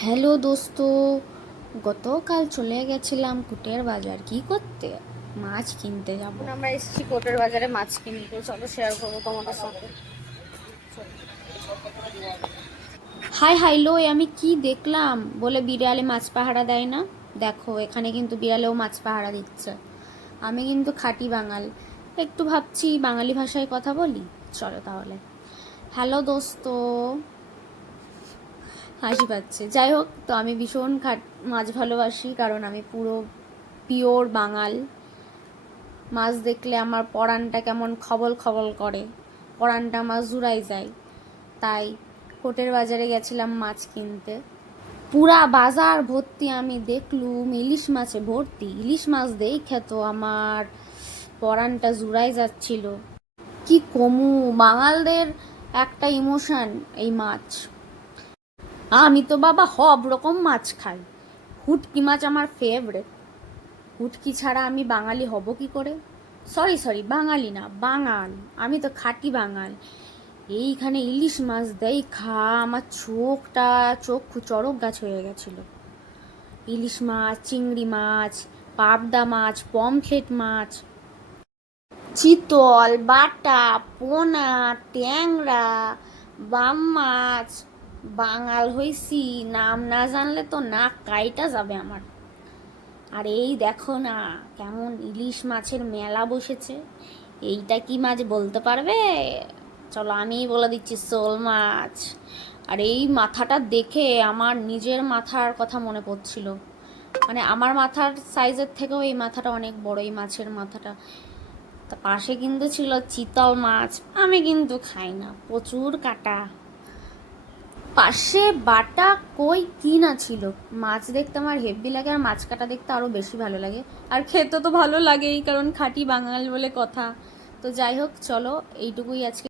Hello দোস্ত, গতকাল চলে গেছিলাম কোটের বাজার কি করতে, মাছ কিনতে যাব। আমরা এসেছি কোটের বাজারে মাছ কিনতে, চলো শেয়ার করবো তোমাদের সাথে। হাই হাই লোই, আমি কি দেখলাম বলে বিড়ালে মাছ পাহারা দেয় না? দেখো এখানে কিন্তু বিড়ালেও মাছ পাহারা দিচ্ছে। আমি কিন্তু খাঁটি বাঙাল, একটু ভাবছি বাঙালি ভাষায় কথা বলি। চলো তাহলে। হ্যালো দোস্ত, হাসি পাচ্ছে। যাই হোক, তো আমি ভীষণ মাছ ভালোবাসি, কারণ আমি পুরো পিওর বাঙাল। মাছ দেখলে আমার পরাণটা কেমন খবল খবল করে, পরাণটা আমার জুড়াই যায়। তাই কোটের বাজারে গেছিলাম মাছ কিনতে। পুরা বাজার ভর্তি আমি দেখলুম ইলিশ মাছে ভর্তি। ইলিশ মাছ দেখে তো আমার পরাণটা জুড়াই যাচ্ছিল। কি কমু, বাঙালদের একটা ইমোশন এই মাছ। আমি তো বাবা সব রকম মাছ খাই, হুটকি মাছ আমার ফেভারেট। হুটকি ছাড়া আমি বাঙালি হব কি করে? সরি সরি, বাঙালি না, বাঙাল। আমি তো খাঁটি বাঙাল। এইখানে ইলিশ মাছ দেয় খা, আমার চক্ষু চড়ক গাছ হয়ে গেছিল। ইলিশ মাছ, চিংড়ি মাছ, পাবদা মাছ, পমফ্লেট মাছ, চিতল, বাটা, পোনা, ট্যাংরা, বাম মাছ। বাঙাল হইছি, নাম না জানলে তো নাক কাইটা যাবে আমার। আর এই দেখো না, কেমন ইলিশ মাছের মেলা বসেছে। এইটা কি মাছ বলতে পারবে? চলো আমিই বলে দিচ্ছি, শোল মাছ। আর এই মাথাটা দেখে আমার নিজের মাথার কথা মনে পড়ছিল। মানে আমার মাথার সাইজের থেকেও এই মাথাটা অনেক বড়, এই মাছের মাথাটা। তা পাশে কিন্তু ছিল চিতল মাছ। আমি কিন্তু খাই না, প্রচুর কাটা। পাশে বাটা কই কি না ছিল। মাছ দেখতে আমার হেব্বি লাগে, আর মাছ কাটা দেখতে আরও বেশি ভালো লাগে। আর খেতে তো ভালো লাগেই, কারণ খাঁটি বাঙাল বলে কথা। তো যাই হোক, চলো এইটুকুই আজকে।